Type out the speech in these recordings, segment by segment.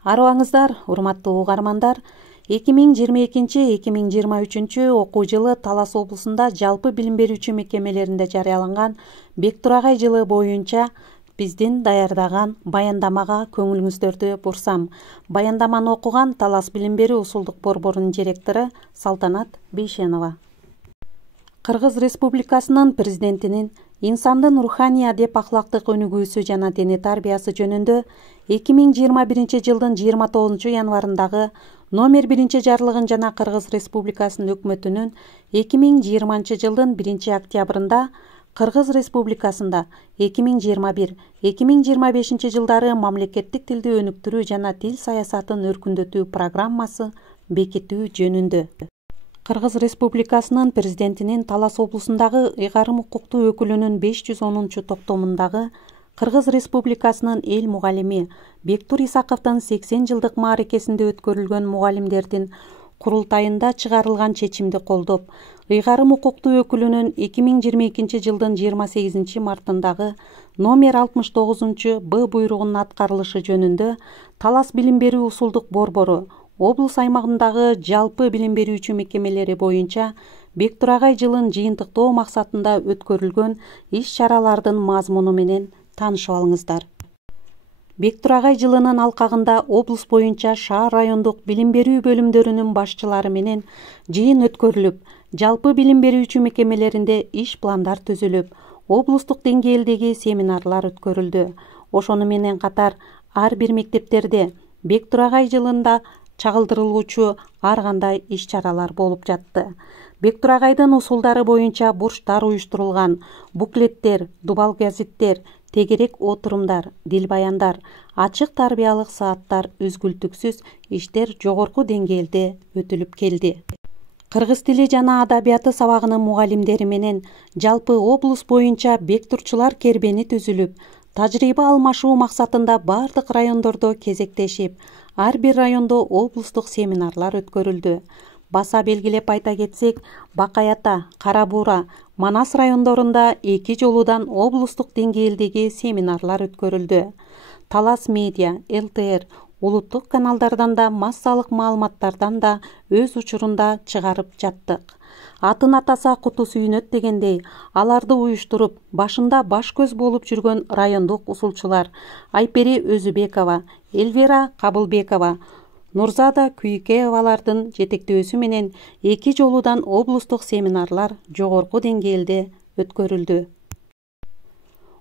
Арыбаңыздар, урматтуу угармандар. 2022-2023 окуу жылы Талас облусунда жалпы билим берүүчү мекемелеринде жарыяланган Бектурагай жылы боюнча биздин даярдаган баяндамага көңүлүңүздөрдү бурсам. Баяндаманы окуган Талас билим берүү усулдук борборунун директору Салтанат Бейшенова. Кыргыз Республикасынын президентинин инсандын руханий адеп ахлактык өнүгүүсү жана дене тарбиясы жөнүндө 2021 жылдын 29 январындагы номер 1 жарлыгын жана Кыргыз Республикасынын өкмөтүнүн 2020 жылдын 1 октябрында Кыргыз Республикасында 2021-2025 жылдары мамлекеттик тилди өнүктүрүү жана тил саясатын өркүндөтүү программасы бекитүү жөнүндө. Кыргыз Республикасынын президентинин Талас облусундагы ыйгарым укуктуу өкүлүнүн 510 токтомундагы Кыргыз Республикасынын эл мугалими Бектур Исаковдун 80 жылдык мааракесинде өткөрүлгөн мугалимдердин курултайында чыгарылган чечимди колдоп, ыйгарым укуктуу өкүлүнүн 2022 жылдын 28 мартындагы номер 69 Б буйругунун аткарылышы жөнүндө Талас билим берүү усулдук борбору облус аймагындагы жалпы билим берүүчү мекемелери боюнча Бектурагай жылын жыйынтыктоо максатында өткөрүлгөн иш-чаралардын мазмуну менен таанышып алыңыздар. Бектурагай жылынын алкагында облус боюнча шаар райондук билим берүү бөлүмдөрүнүн башчылары менен жыйын өткөрүлүп, жалпы билим берүүчү мекемелеринде иш пландар түзүлүп, облустук деңгээлдеги семинарлар өткөрүлдү. Ошону менен катар ар бир мектептерде Бектурагай жылында чагылдырылуучу ар кандай иш-чаралар болуп жатты. Бектурагайдын усулдары боюнча бурчтар уюштурулган, буклеттер, дубал газиттер, тегерек отурумдар, дилбаяндар, ачык тарбиялык сааттар үзгүлтүксүз иштер жогорку деңгээлде өтүлүп келди. Кыргыз тили жана адабияты сабагынын мугалимдери менен жалпы облус боюнча бектурчулар кербени түзүлүп, тажрыйба алмашуу максатында бардык райондордо кезектешип, ар бир райондо облустук семинарлар өткөрүлдү. Баса белгилеп айта кетсек, Бакай Ата, Кара Буура, Манас райондорунда 2 жолудан облустук деңгээлдеги семинарлар өткөрүлдү. Талас Медиа, ЛТР, улуттук каналдардан да массалык маалыматтардан да өз учурунда чыгарып жаттык. Атын атаса куту сүйүнөт дегендей, аларды уюштуруп, башында баш көз болуп жүргөн райондук усулчулар Айпери Өзүбекова, Эльвира Кабылбекова, Нурзада Күйкеевалардын жетектөөсү менен 2 жолудан облустук семинарлар жогорку деңгээлде өткөрүлдү.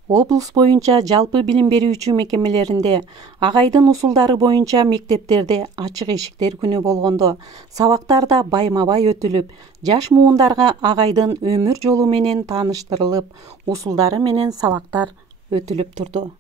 Облус боюнча жалпы билим берүүчү мекемелеринде агайдын усулдары боюнча мектептерде ачык эшиктер күнү болгондо сабактар да байма-бай өтүлүп, жаш муундарга агайдын өмүр жолу менен тааныштырылып, усулдары менен сабактар өтүлүп турду.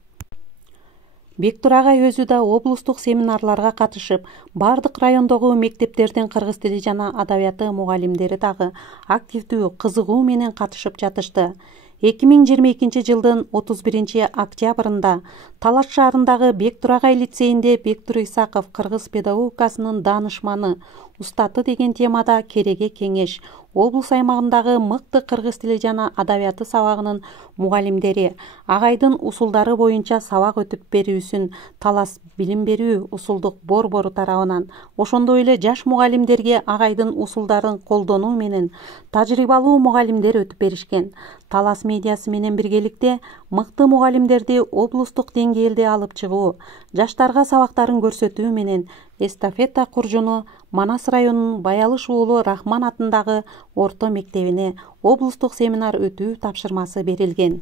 Бектурагай өзү да облустук семинарларга катышып, бардык райондогу мектептердин кыргыз тили жана адабияты мугалимдери дагы активдүү, кызыгуу менен катышып жатышты. 2022 жылдын 31 октябрында Талас шаарындагы Бектурагай лицейинде Бектур Исаков кыргыз педагогикасынын даанышманы, устаты деген темада кереге кеңеш, облус аймагындагы мыкты кыргыз тили жана адабияты сабагынын мугалимдери агайдын усулдары боюнча сабак өтүп берүүсүн Талас билим берүү усулдук борбору тарабынан, ошондой эле жаш мугалимдерге агайдын усулдарын колдонуу менен тажрыйбалуу мугалимдер өтүп беришкен. Талас медиасы менен биргеликте мыкты мугалимдерди облустук деңгээлде алып чыгуу, жаштарга сабактарын көрсөтүү менен эстафета куржуну Манас районунун Баялыш уулу Рахман атындагы орто мектебине облустук семинар өтүү тапшырмасы берилген.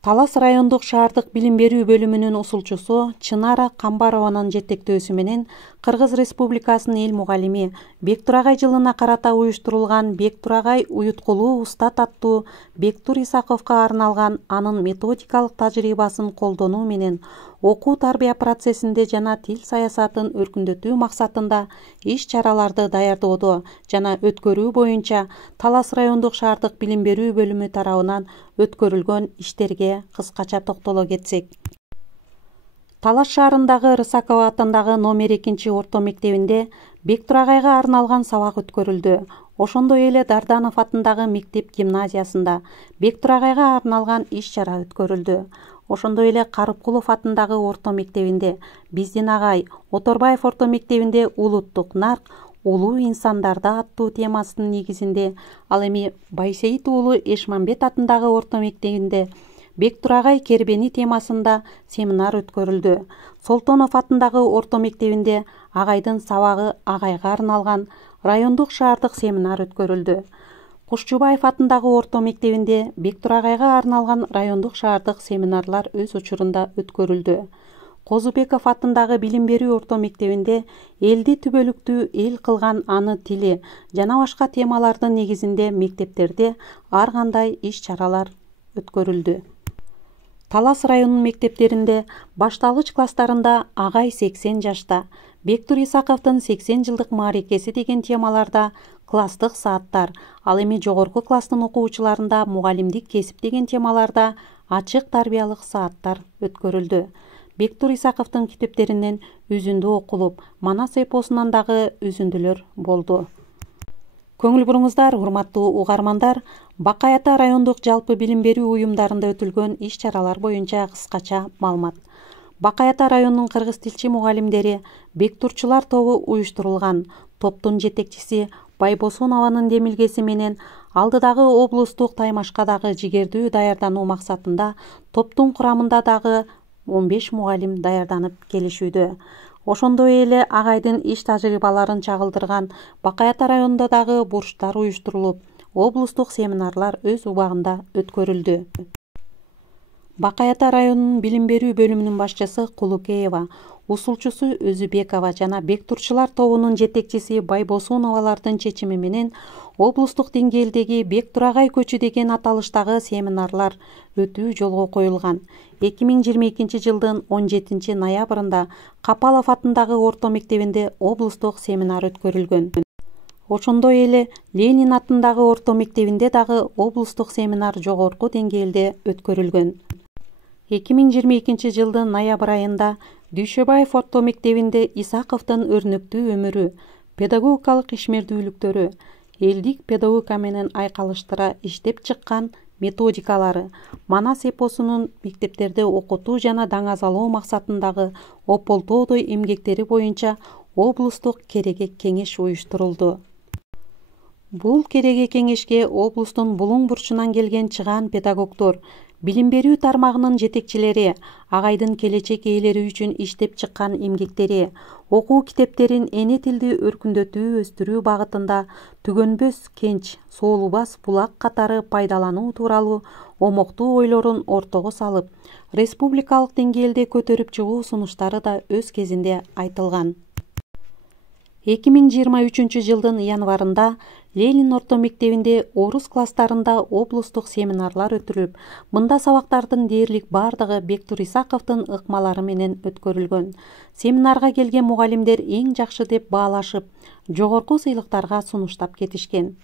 Талас райондук шаардык билим берүү бөлүмүнүн усулчусу Чынара Камбарованын жетектөөсү менен Кыргыз Республикасынын эл мугалими Бектурагай жылына карата уюштурулган Бектурагай уюткулуу устат аттуу Бектур Исаковго арналган анын методикалык тажрыйбасын колдонуу менен окуу тарбия процессинде жана тил саясатын өркүндөтүү максатында иш-чараларды даярдоодо жана өткөрүү боюнча Талас райондук шаардык билим берүү бөлүмү тарабынан өткөрүлгөн иштерге кыскача токтоло кетсек. Талас шаарындагы Рысакова атындагы номер 2 орто мектебинде Бектурагайга арналган сабак өткөрүлдү. Ошондой эле Дарданов атындагы мектеп гимназиясында Бектурагайга арналган иш-чара өткөрүлдү. ошондой эле Карыпкулов атындагы орто мектебинде, Биздин агай Оторбаев орто мектебинде улуттук нарк улуу инсандарда аттуу темасынын негизинде, ал эми Байсейит уулу Эшмамбет атындагы орто мектебинде Бектурагай кербени темасында семинар өткөрүлдү. Солтонов атындагы орто мектебинде агайдын сабагы агайга арналган райондук шаардык семинар өткөрүлдү. Кушчубаев атындагы орто мектебинде Бектурагайга арналган райондук шаардык семинарлар өз учурунда өткөрүлдү. Козубеков атындагы билим берүү орто мектебинде элди түбөлүктүү эл кылган аны тили жана башка темалардын негизинде мектептерде ар кандай иш-чаралар өткөрүлдү. Талас районунун мектептеринде башталгыч класстарында агай 80 жашта, Бектур Исаковдун 80 жылдык мааракеси деген темаларда класстык сааттар, ал эми жогорку класстын окуучуларында мугалимдик кесип деген темаларда ачык тарбиялык сааттар өткөрүлдү. Бектур Исаковдун китептеринен үзүндү окулуп, Манас эпосунан дагы үзүндүлөр болду. Көңүл буруңуздар, урматтуу угармандар, Бакай Ата райондук жалпы билим берүү уюмдарында өтүлгөн иш-чаралар боюнча кыскача маалымат. Бакай Ата районунун кыргыз тилчи мугалимдери Бектурчулар тобу уюштурулган. Топтун жетекчиси Байбосунованын демилгеси менен алдыдагы облустук таймашкадагы жигердүү даярдануу максатында топтун курамында дагы 15 мугалим даярданып келишүүдө. Ошондой эле агайдын иш тажрыйбаларын чагылдырган Бакай Ата районунда дагы бурчтар уюштурулуп, облустук семинарлар өз убагында өткөрүлдү. Бакай Ата районунун билим берүү бөлүмүнүн башчысы Кулукеева, усулчусу Өзүбекова жана Бектурчулар тобунун жетекчиси Байбосуновалардын чечими менен облустук деңгээлдеги Бектурагай көчү деген аталыштагы семинарлар өтүү жолго коюлган. 2022 жылдын 17 ноябрында Капалов атындагы орто мектебинде облустук семинар өткөрүлгөн. Ошондой эле Ленин атындагы орто мектебинде дагы облустук семинар жогорку деңгээлде өткөрүлгөн. 2022 жылдын ноябрь айында Дүйшөбаев орто мектебинде Исаковдун өрнөктүү өмүрү, педагогикалык ишмердүүлүктөрү, элдик педагогика менен айкалыштыра иштеп чыккан методикалары, Манас эпосунун мектептерде окутуу жана даңазалоо максатындагы ополтоодой эмгектери боюнча облустук кереге кеңеш уюштурулду. Бул кереге кеңешке облустун булуң бурчунан келген чыгаан педагогдор, билим берүү тармагынын жетекчилери, агайдын келечек ээлери үчүн иштеп чыккан эмгектери, окуу китептерин эне тилди өркүндөтүү өстүрүү багытында Түгөнбөс кенч, Соолубас булак катары пайдалануу тууралуу омоктуу ойлорун ортого салып, республикалык деңгээлде көтөрүп чыгуу сунуштары да өз кезинде айтылган. 2023 жылдын январында Ленин орто мектебинде орус класстарында облустук семинарлар өтүлүп, мында сабактардын дээрлик бардыгы Бектур Исаковдун ыкмалары менен өткөрүлгөн. Семинарга келген мугалимдер эң жакшы деп баалашып, жогорку сыйлыктарга сунуштап кетишкен.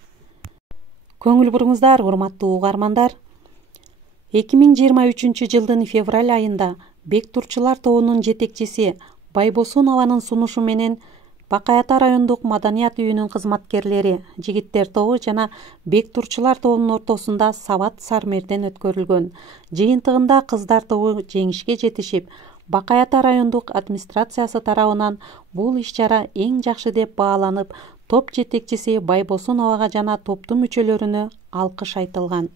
Көңүл буруңуздар, урматтуу угармандар, 2023 жылдын февраль айында Бектурчулар тобунун жетекчиси Байбосунованын сунушу менен Бакай Ата райондук маданият үйүнүн кызматкерлери, жигиттер тобу жана Бектурчулар тобунун ортосунда сабат сармерден өткөрүлгөн. Жыйынтыгында кыздар тобу жеңишке жетишип, Бакай Ата райондук администрациясы тарабынан бул иш-чара эң жакшы деп бааланып, топ жетекчиси Байбосуновага жана топтун мүчөлөрүнө алкыш айтылган.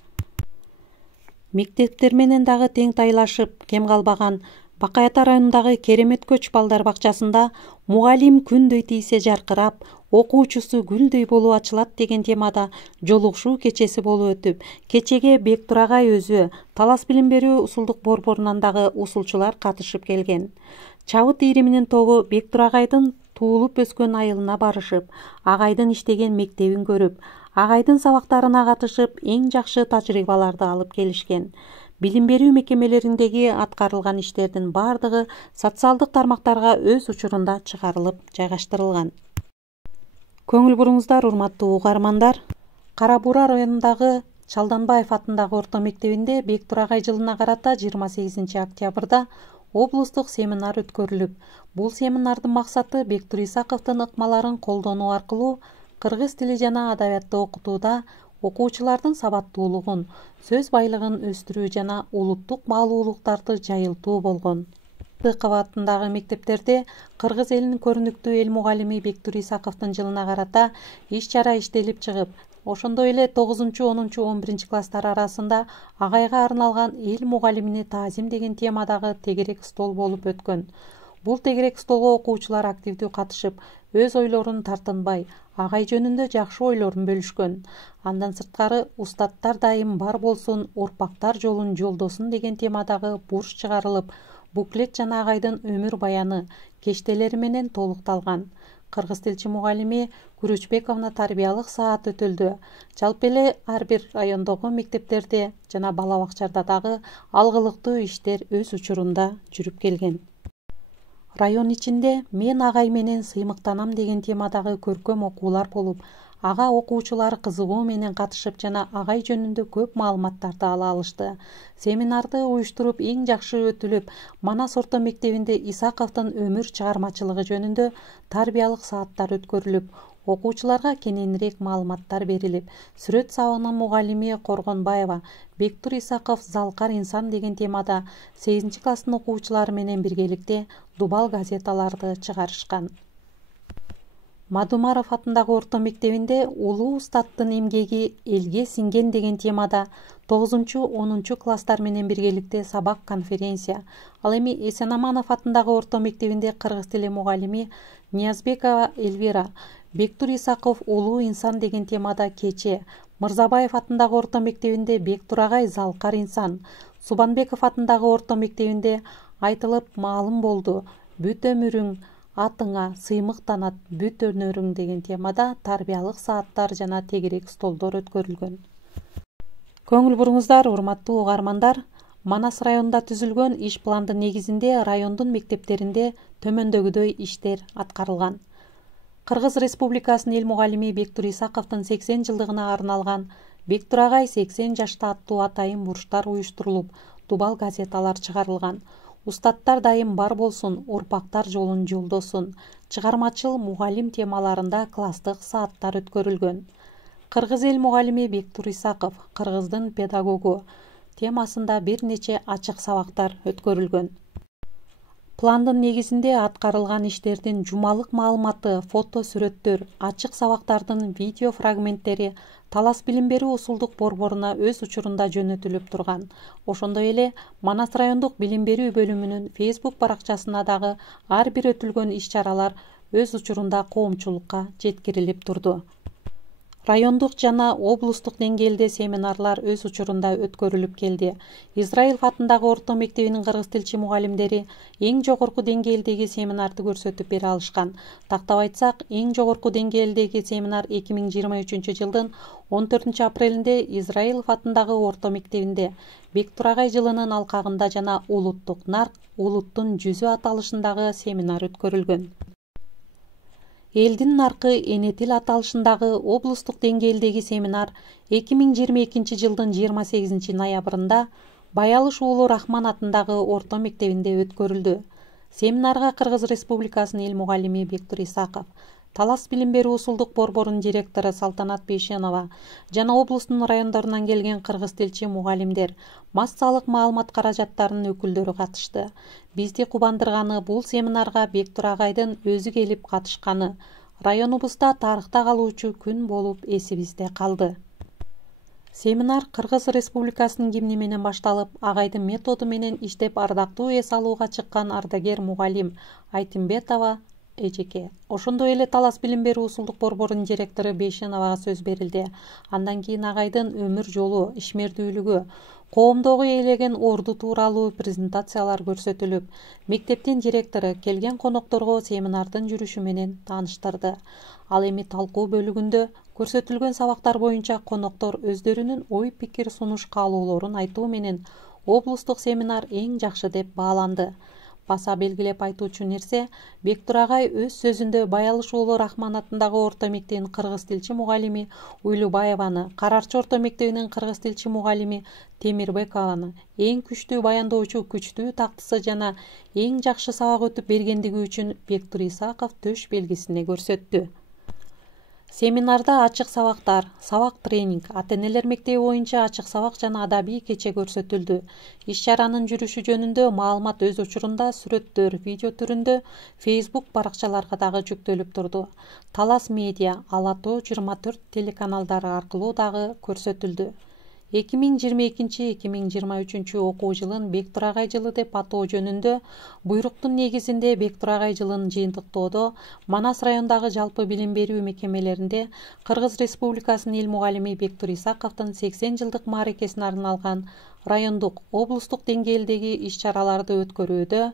Мектептер менен дагы тең тайлашып, кем калбаган Бакай Ата районундагы Керемет көч балдар бакчасында мугалим күндөй тийсе жаркырап, окуучусу гүлдөй болуп ачылат деген темада жолугушуу кечеси болуп өтүп, кечеге Бектурагай өзү, Талас билим берүү усулдук борборунан дагы усулчулар катышып келген. Чабыт ийриминин тобу Бектурагайдын туулуп өскөн айылына барышып, агайдын иштеген мектебин көрүп, агайдын сабактарына катышып, эң жакшы тажрыйбаларды алып келишкен. Билим берүү мекемелериндеги аткарылган иштердин бардыгы социалдык тармактарга өз учурунда чыгарылып жайгаштырылган. Көңүл буруңуздар, урматтуу угармандар, Кара Буура районундагы Чалданбаев атындагы орто мектебинде Бектурагай жылына карата 28 октябрда облустук семинар өткөрүлүп, бул семинардын максаты Бектур Исаковдун ыкмаларын колдонуу аркылуу кыргыз тили жана адабиятты окутууда окуучулардын сабаттуулугун, сөз байлыгын өстүрүү жана улуттук баалуулуктарды жайылтуу болгон. Сыдыков атындагы мектептерде кыргыз элинин көрүнүктүү эл мугалими Бектур Исаковдун жылына карата иш-чара иштелип чыгып, ошондой эле 9-10-11 класстар арасында агайга арналган эл мугалимине таазим деген темадагы тегерек стол болуп өткөн. Бул тегерек столго окуучулар активдүү катышып, өз ойлорун тартынбай, агай жөнүндө жакшы ойлорун бөлүшкөн. Андан сырткары устаттар дайым бар болсун, урпактар жолун жолдосун деген темадагы бурч чыгарылып, буклет жана агайдын өмүр баяны, кештелери менен толукталган. Кыргыз тилчи мугалими Күрөчбековна тарбиялык саат өтөлдү. Жалпы эле ар бир райондогу мектептерде жана бала бакчаларда дагы алгылыктуу иштер өз учурунда жүрүп келген. Район ичинде мен агай менен сыймыктанам деген темадагы көркөм окуулар болуп, ага окуучулар кызыгуу менен катышып жана агай жөнүндө көп маалыматтарды ала алышты. Семинарды уюштуруп эң жакшы өтүлүп, Манас орто мектебинде Исаковдун өмүр чыгармачылыгы жөнүндө тарбиялык сааттар өткөрүлүп, окуучуларга кененирээк маалыматтар берилип, сүрөт сабагынын мугалими Коргонбаева Бектур Исаков залкар инсан деген темада 8 класстын окуучулары менен биргеликте дубал газеталарды чыгарышкан. Мадумаров атындагы орто мектебинде улуу устаттын эмгеги элге сиңген деген темада 9-10 класстар менен биргеликте сабак конференция. Ал эми Эсенаманов атындагы орто мектебинде кыргыз тили мугалими Ниязбекова Эльвира Бектур Исаков улуу инсан деген темада кече. Мырзабаев атындагы орто мектебинде Бектур агай залкар инсан. Субанбеков атындагы орто мектебинде айтылып маалым болду. Бүт өмүрүң атыңа сыймыктанат, бүт өнөрүң деген темада тарбиялык сааттар жана тегерек столдор өткөрүлгөн. Көңүл буруңуздар, урматтуу угармандар. Манас районунда түзүлгөн иш пландын негизинде райондун мектептеринде төмөндөгүдөй иштер аткарылган. Кыргыз Республикасынын эл мугалими Бектур Исаковдун 80 жылдыгына арналган Бектур агай 80 жашта аттуу атайын бурчтар уюштурулуп, дубал газеталар чыгарылган. Устаттар дайым бар болсун, урпактар жолун жолдосун. Чыгармачыл мугалим темаларында класстык сааттар өткөрүлгөн. Кыргыз эл мугалими Бектур Исаков, кыргыздын педагогу темасында бир нече ачык сабактар өткөрүлгөн. Пландын негизинде аткарылган иштердин жумалык маалыматы, фото сүрөттөр, ачык сабактардын видео фрагменттери Талас билим берүү усулдук борборуна өз учурунда жөнөтүлүп турган. Ошондой эле Манас райондук билим берүү бөлүмүнүн Facebook баракчасына дагы ар бир өтүлгөн иш-чаралар өз учурунда коомчулукка жеткирилип турду. Райондук жана облустук деңгээлде семинарлар өз учурунда өткөрүлүп келди. Израилов атындагы орто мектебинин кыргыз тилчи мугалимдери эң жогорку деңгээлдеги семинарды көрсөтүп бере алышкан. Тактап айтсак, эң жогорку деңгээлдеги семинар 2023 жылдын 14 апрелинде Израилов атындагы орто мектебинде Бектур агай жылынын алкагында жана улуттук нарк улуттун жүзү аталышындагы семинар өткөрүлгөн. Элдин наркы эне тил аталышындагы облустук деңгээлдеги семинар 2022 жылдын 28 ноябрында Баялыш уулу Рахман атындагы орто мектебинде өткөрүлдү. Семинарга Кыргыз Республикасынын эл мугалими Бектур Исаков, Талас билим берүү усулдук борборунун директору Салтанат Бейшенова жана облустун райондорунан келген кыргыз тилчи мугалимдер, массалык маалымат каражаттарынын өкүлдөрү катышты. Бизди кубандырганы бул семинарга Бектур агайдын өзү келип катышканы, районубузда тарыхта калуучу күн болуп эсибизде калды. Семинар Кыргыз Республикасынын гимни менен башталып, агайдын методу менен иштеп ардактуу эс алууга чыккан ардагер мугалим Айтимбетова эжеке. Ошондой эле Талас билим берүү усулдук борборунун директору Бейшеновага сөз берилди. Андан кийин агайдын өмүр жолу, ишмердүүлүгү, коомдогу ээлеген орду тууралуу презентациялар көрсөтүлүп, мектептин директору келген конокторго семинардын жүрүшү менен тааныштырды. Ал эми талкуу бөлүгүндө көрсөтүлгөн сабактар боюнча коноктор өздөрүнүн ой пикир сунуш каалоолорун айтуу менен облустук семинар эң жакшы деп бааланды. Баса белгилеп айтуучу нерсе, Бектур агай өз сөзүндө Баялыш уулу Рахман атындагы орто мектебинин кыргыз тилчи мугалими Уйлубаеваны, Карарчы орто мектебинин кыргыз тилчи мугалими Темирбекованы эң күчтүү баяндоочу, күчтүү тактысы жана эң жакшы сабак өтүп бергендиги үчүн Бектур Исаков төш белгисине көрсөттү. Семинарда ачык сабактар, сабак тренинг, ата-энелер мектеби боюнча ачык сабак жана адабий кече көрсөтүлдү. Иш-чаранын жүрүшү жөнүндө маалымат өз учурунда сүрөттөр, видео түрүндө Facebook баракчаларга дагы жүктөлүп турду. Талас Медиа, Ала Тоо 24 телеканалдары аркылуу дагы көрсөтүлдү. 2022-2023 окуу жылын Бектур Агай жылы деп атоо жөнүндө буйруктун негизинде Бектур Агай жылын жыйынтыктоодо Манас райондогу жалпы билим берүү мекемелеринде Кыргыз Республикасынын эл мугалими Бектур Исаковдун 80 жылдык мааракесине арналган райондук, облустук деңгээлдеги иш-чараларды өткөрүүдө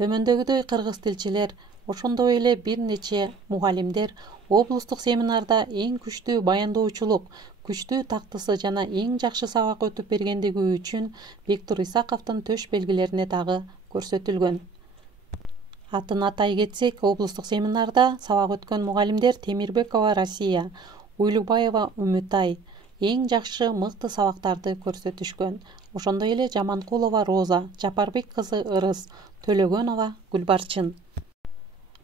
төмөндөгүдөй кыргыз тилчилер, ошондой эле бир нече мугалимдер облустук семинарда эң күчтүү баяндоочулук, күчтүү тактысы жана эң жакшы сабак өтүп бергендиги үчүн Бектур Исаковдун төш белгилерине дагы көрсөтүлгөн. Атын атай кетсек, облустук семинарда сабак өткөн мугалимдер Темирбекова Расия, Уйлубаева Үмүтай эң жакшы мыкты сабактарды көрсөтүшкөн. Ошондой эле Жаманкулова Роза, Жапарбек кызы Ырыс, Төлөгөнова Гүлбарчын.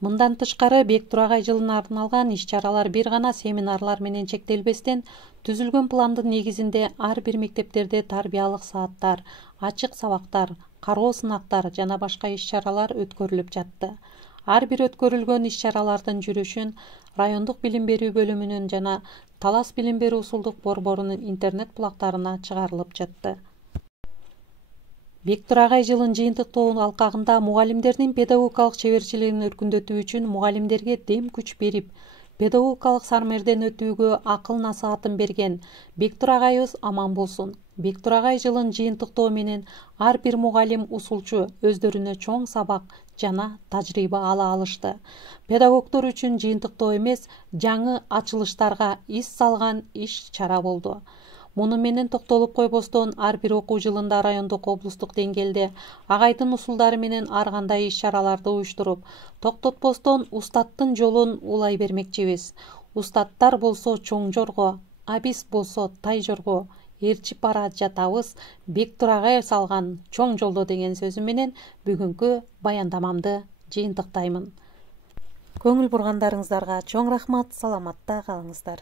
Мындан тышкары Бектур Агай жылына арналган иш-чаралар бир гана семинарлар менен чектелбестен, түзүлгөн пландын негизинде ар бир мектептерде тарбиялык сааттар, ачык сабактар, кароо сынактар жана башка иш-чаралар өткөрүлүп жатты. Ар бир өткөрүлгөн иш-чаралардын жүрүшүн райондук билим берүү бөлүмүнүн жана Талас билим берүү усулдук борборунун интернет булактарына чыгарылып жатты. Бектур Агай жылын жыйынтыктоо алкагында мугалимдердин педагогикалык чеберчилигин өркүндөтүү үчүн мугалимдерге дем күч берип, педагогикалык сармерден өтүүгө акыл-насаатын берген Бектур Агайыбыз аман болсун. Бектур Агай жылын жыйынтыктоо менен ар бир мугалим, усулчу өздөрүнө чоң сабак жана тажрыйба ала алышты. Педагогдор үчүн жыйынтыктоо эмес, жаңы ачылыштарга из салган иш-чара болду. Муну менен токтолуп койбостон, ар бир окуу жылында райондук, облустук деңгээлде Агайдын усулдары менен ар кандай иш-чараларды уюштуруп, токтотпостон устаттын жолун улай бермекчибиз. Устаттар болсо чоң жорго, а биз болсо тай жорго ээрчип бара жатабыз Бектур Агай салган чоң жолдо деген сөзү менен бүгүнкү баяндамамды жыйынтыктаймын. Көңүл бургандарыңыздарга чоң рахмат, саламатта калыңыздар.